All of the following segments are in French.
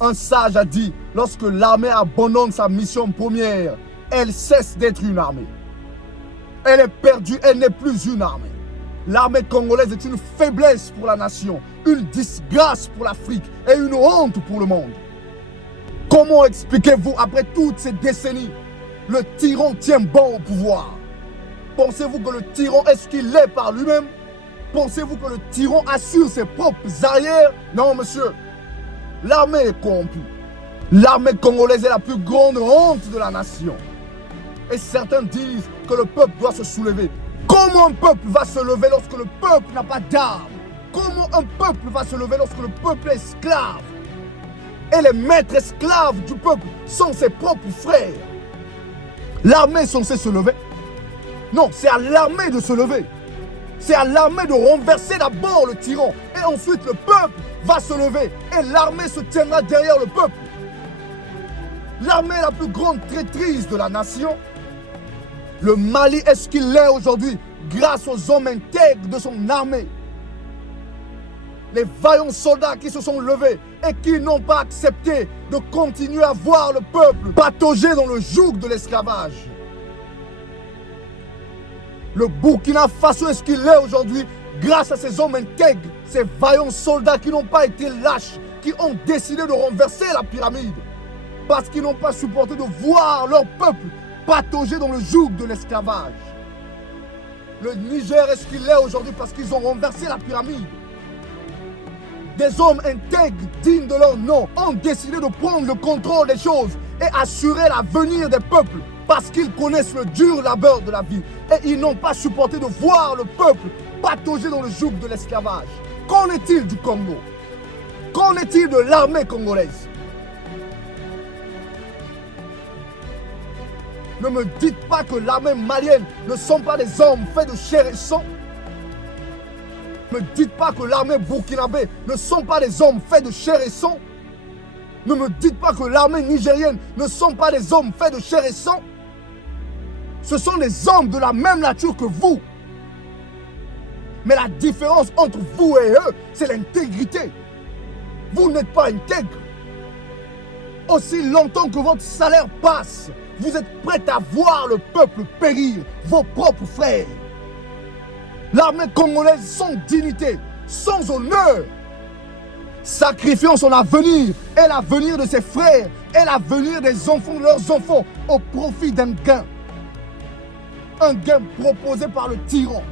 Un sage a dit, lorsque l'armée abandonne sa mission première, elle cesse d'être une armée. Elle est perdue, elle n'est plus une armée. L'armée congolaise est une faiblesse pour la nation, une disgrâce pour l'Afrique et une honte pour le monde. Comment expliquez-vous, après toutes ces décennies, le tyran tient bon au pouvoir? Pensez-vous que le tyran est ce qu'il est par lui-même? Pensez-vous que le tyran assure ses propres arrières? Non, monsieur. L'armée est corrompue. L'armée congolaise est la plus grande honte de la nation. Et certains disent que le peuple doit se soulever. Comment un peuple va se lever lorsque le peuple n'a pas d'armes? Comment un peuple va se lever lorsque le peuple est esclave? Et les maîtres esclaves du peuple sont ses propres frères. L'armée est censée se lever? Non, c'est à l'armée de se lever. C'est à l'armée de renverser d'abord le tyran. Et ensuite le peuple va se lever. Et l'armée se tiendra derrière le peuple. L'armée est la plus grande traîtrise de la nation. Le Mali est ce qu'il est aujourd'hui grâce aux hommes intègres de son armée. Les vaillants soldats qui se sont levés et qui n'ont pas accepté de continuer à voir le peuple patauger dans le joug de l'esclavage. Le Burkina Faso est ce qu'il est aujourd'hui grâce à ces hommes intègres, ces vaillants soldats qui n'ont pas été lâches, qui ont décidé de renverser la pyramide parce qu'ils n'ont pas supporté de voir leur peuple patauger dans le joug de l'esclavage. Le Niger est ce qu'il est aujourd'hui parce qu'ils ont renversé la pyramide. Des hommes intègres, dignes de leur nom, ont décidé de prendre le contrôle des choses et assurer l'avenir des peuples parce qu'ils connaissent le dur labeur de la vie et ils n'ont pas supporté de voir le peuple patauger dans le joug de l'esclavage. Qu'en est-il du Congo? Qu'en est-il de l'armée congolaise? Ne me dites pas que l'armée malienne ne sont pas des hommes faits de chair et sang. Ne me dites pas que l'armée burkinabé ne sont pas des hommes faits de chair et sang. Ne me dites pas que l'armée nigérienne ne sont pas des hommes faits de chair et sang. Ce sont des hommes de la même nature que vous. Mais la différence entre vous et eux, c'est l'intégrité. Vous n'êtes pas intègre. Aussi longtemps que votre salaire passe, vous êtes prêts à voir le peuple périr, vos propres frères. L'armée congolaise sans dignité, sans honneur, sacrifiant son avenir et l'avenir de ses frères et l'avenir des enfants de leurs enfants au profit d'un gain. Un gain proposé par le tyran.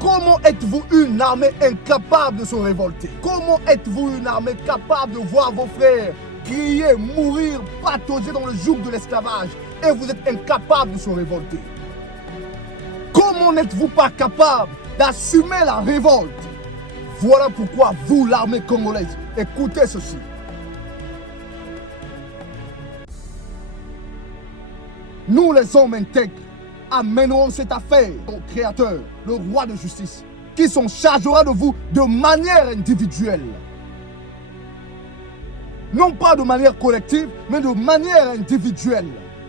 Comment êtes-vous une armée incapable de se révolter? Comment êtes-vous une armée capable de voir vos frères crier, mourir, patauger dans le joug de l'esclavage et vous êtes incapable de se révolter? Comment n'êtes-vous pas capable d'assumer la révolte? Voilà pourquoi vous, l'armée congolaise, écoutez ceci. Nous, les hommes intègres, amènerons cette affaire au Créateur, le roi de justice, qui s'en chargera de vous de manière individuelle. Non pas de manière collective, mais de manière individuelle.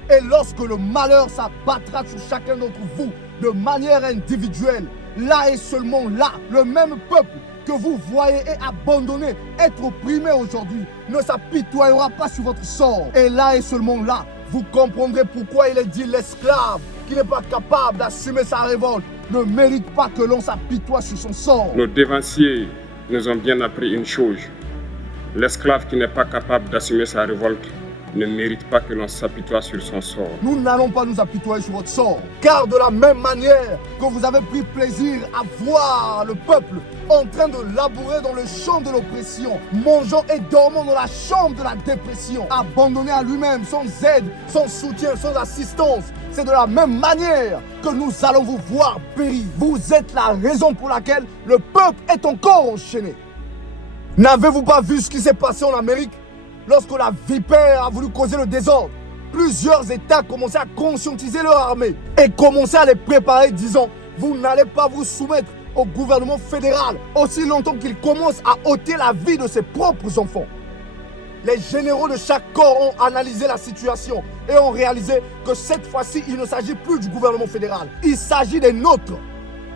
Et lorsque le malheur s'abattra sur chacun d'entre vous de manière individuelle, là et seulement là, le même peuple que vous voyez et abandonné, être opprimé aujourd'hui, ne s'apitoyera pas sur votre sort. Et là et seulement là, vous comprendrez pourquoi il est dit l'esclave qui n'est pas capable d'assumer sa révolte ne mérite pas que l'on s'apitoie sur son sort. Nos dévanciers nous ont bien appris une chose. L'esclave qui n'est pas capable d'assumer sa révolte ne mérite pas que l'on s'apitoie sur son sort. Nous n'allons pas nous apitoyer sur votre sort. Car de la même manière que vous avez pris plaisir à voir le peuple en train de labourer dans le champ de l'oppression, mangeant et dormant dans la chambre de la dépression, abandonné à lui-même, sans aide, sans soutien, sans assistance, c'est de la même manière que nous allons vous voir périr. Vous êtes la raison pour laquelle le peuple est encore enchaîné. N'avez-vous pas vu ce qui s'est passé en Amérique? Lorsque la vipère a voulu causer le désordre, plusieurs États commençaient à conscientiser leur armée et commençaient à les préparer, disant « Vous n'allez pas vous soumettre au gouvernement fédéral aussi longtemps qu'il commence à ôter la vie de ses propres enfants. » Les généraux de chaque corps ont analysé la situation et ont réalisé que cette fois-ci, il ne s'agit plus du gouvernement fédéral, il s'agit des nôtres.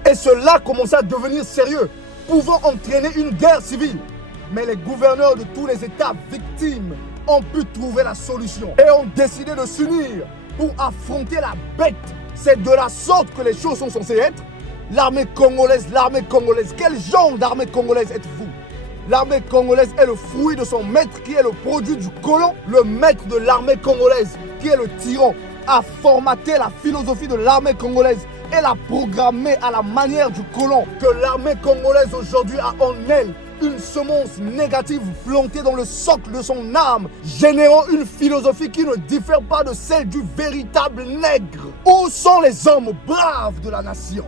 Et cela commençait à devenir sérieux, pouvant entraîner une guerre civile. Mais les gouverneurs de tous les États victimes ont pu trouver la solution et ont décidé de s'unir pour affronter la bête. C'est de la sorte que les choses sont censées être. L'armée congolaise, quel genre d'armée congolaise êtes-vous? L'armée congolaise est le fruit de son maître qui est le produit du colon. Le maître de l'armée congolaise, qui est le tyran, a formaté la philosophie de l'armée congolaise et l'a programmée à la manière du colon. Que l'armée congolaise aujourd'hui a en elle une semence négative plantée dans le socle de son âme, générant une philosophie qui ne diffère pas de celle du véritable nègre. Où sont les hommes braves de la nation?